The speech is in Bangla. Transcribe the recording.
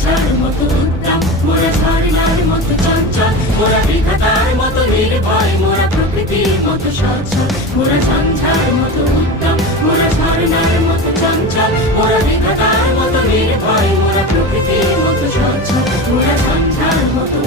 ঝঞ্ঝার মতো উদ্দাম, মোরা ঝর্ণার মতো চঞ্চল, মোরা বিধাতার মতো নির্ভয়, মোরা প্রকৃতির মতো সচ্ছল। মোরা ঝঞ্ঝার মতো উদ্দাম, মোরা ঝর্ণার মতো চঞ্চল, মোরা বিধাতার মতো নির্ভয়, মোরা প্রকৃতির মতো সচ্ছল। মোরা ঝঞ্ঝার মতো